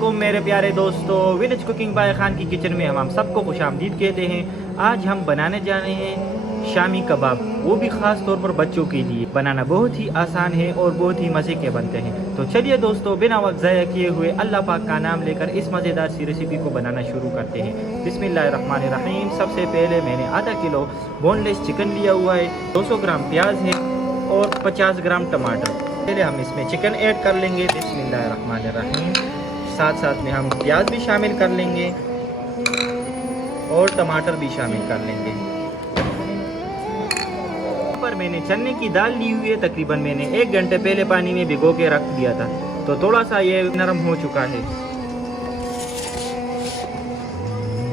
वालेकुम मेरे प्यारे दोस्तों, विलेज कुकिंग बाय खान की किचन में हम सबको खुशामदीद कहते हैं। आज हम बनाने जा रहे हैं शामी कबाब, वो भी ख़ास तौर पर बच्चों के लिए। बनाना बहुत ही आसान है और बहुत ही मज़े के बनते हैं। तो चलिए दोस्तों, बिना वक्त ज़ाया किए हुए अल्लाह पाक का नाम लेकर इस मज़ेदार सी रेसिपी को बनाना शुरू करते हैं। बिस्मिल्लाहिर्रहमानिर्रहीम। सबसे पहले मैंने आधा किलो बोनलेस चिकन लिया हुआ है, 200 ग्राम प्याज है और 50 ग्राम टमाटर। पहले हम इसमें चिकन ऐड कर लेंगे। बिस्मिल्लाहिर्रहमानिर्रहीम। साथ साथ में हम प्याज भी शामिल कर लेंगे और टमाटर भी शामिल कर लेंगे। पर मैंने चने की दाल ली हुई है, तकरीबन मैंने 1 घंटे पहले पानी में भिगो के रख दिया था, तो थोड़ा सा ये नरम हो चुका है।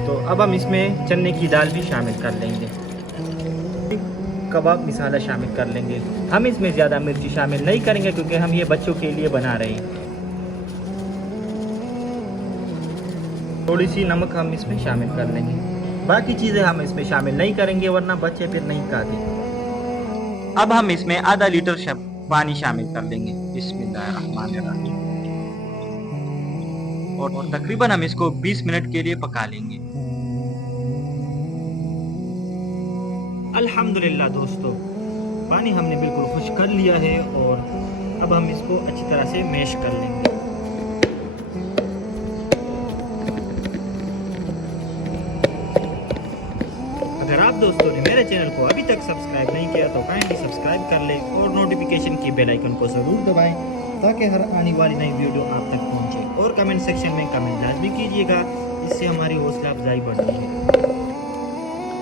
तो अब हम इसमें चने की दाल भी शामिल कर लेंगे। कबाब मसाला शामिल कर लेंगे। हम इसमें ज़्यादा मिर्ची शामिल नहीं करेंगे क्योंकि हम ये बच्चों के लिए बना रहे हैं। थोड़ी सी नमक हम इसमें शामिल कर लेंगे। बाकी चीज़ें हम इसमें शामिल नहीं करेंगे वरना बच्चे फिर नहीं खाते। अब हम इसमें आधा लीटर पानी शामिल कर लेंगे। बिस्मिल्लाहिर्रहमानिर्रहीम। और तकरीबन हम इसको 20 मिनट के लिए पका लेंगे। अल्हम्दुलिल्लाह दोस्तों, पानी हमने बिल्कुल खुश कर लिया है और अब हम इसको अच्छी तरह से मैश कर लेंगे। अगर आप दोस्तों ने मेरे चैनल को अभी तक सब्सक्राइब नहीं किया तो काइंडली सब्सक्राइब कर लें और नोटिफिकेशन की बेल आइकन को ज़रूर दबाएं ताकि हर आने वाली नई वीडियो आप तक पहुंचे। और कमेंट सेक्शन में कमेंट लाजमी कीजिएगा, इससे हमारी हौसला अफजाई बढ़ती है।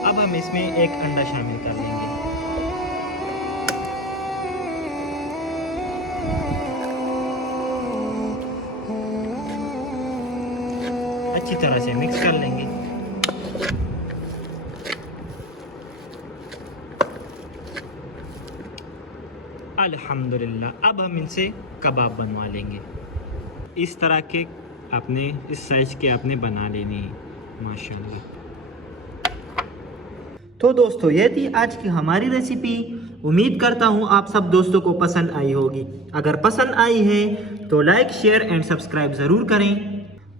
अब हम इसमें एक अंडा शामिल कर लेंगे। अच्छी तरह से मिक्स कर लेंगे। अल्हम्दुलिल्लाह, अब हम इनसे कबाब बनवा लेंगे। इस तरह के आपने इस साइज़ के आपने बना लेने हैं माशाल्लाह। तो दोस्तों, ये थी आज की हमारी रेसिपी। उम्मीद करता हूँ आप सब दोस्तों को पसंद आई होगी। अगर पसंद आई है तो लाइक शेयर एंड सब्सक्राइब ज़रूर करें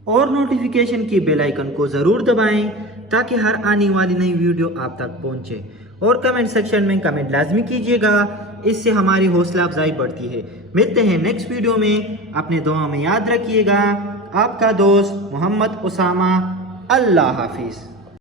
और नोटिफिकेशन की बेल आइकन को ज़रूर दबाएं ताकि हर आने वाली नई वीडियो आप तक पहुँचे। और कमेंट सेक्शन में कमेंट लाजमी कीजिएगा, इससे हमारी हौसला अफजाई बढ़ती है। मिलते हैं नेक्स्ट वीडियो में। अपने दुआ में याद रखिएगा। आपका दोस्त मोहम्मद उसामा। अल्लाह हाफिज़।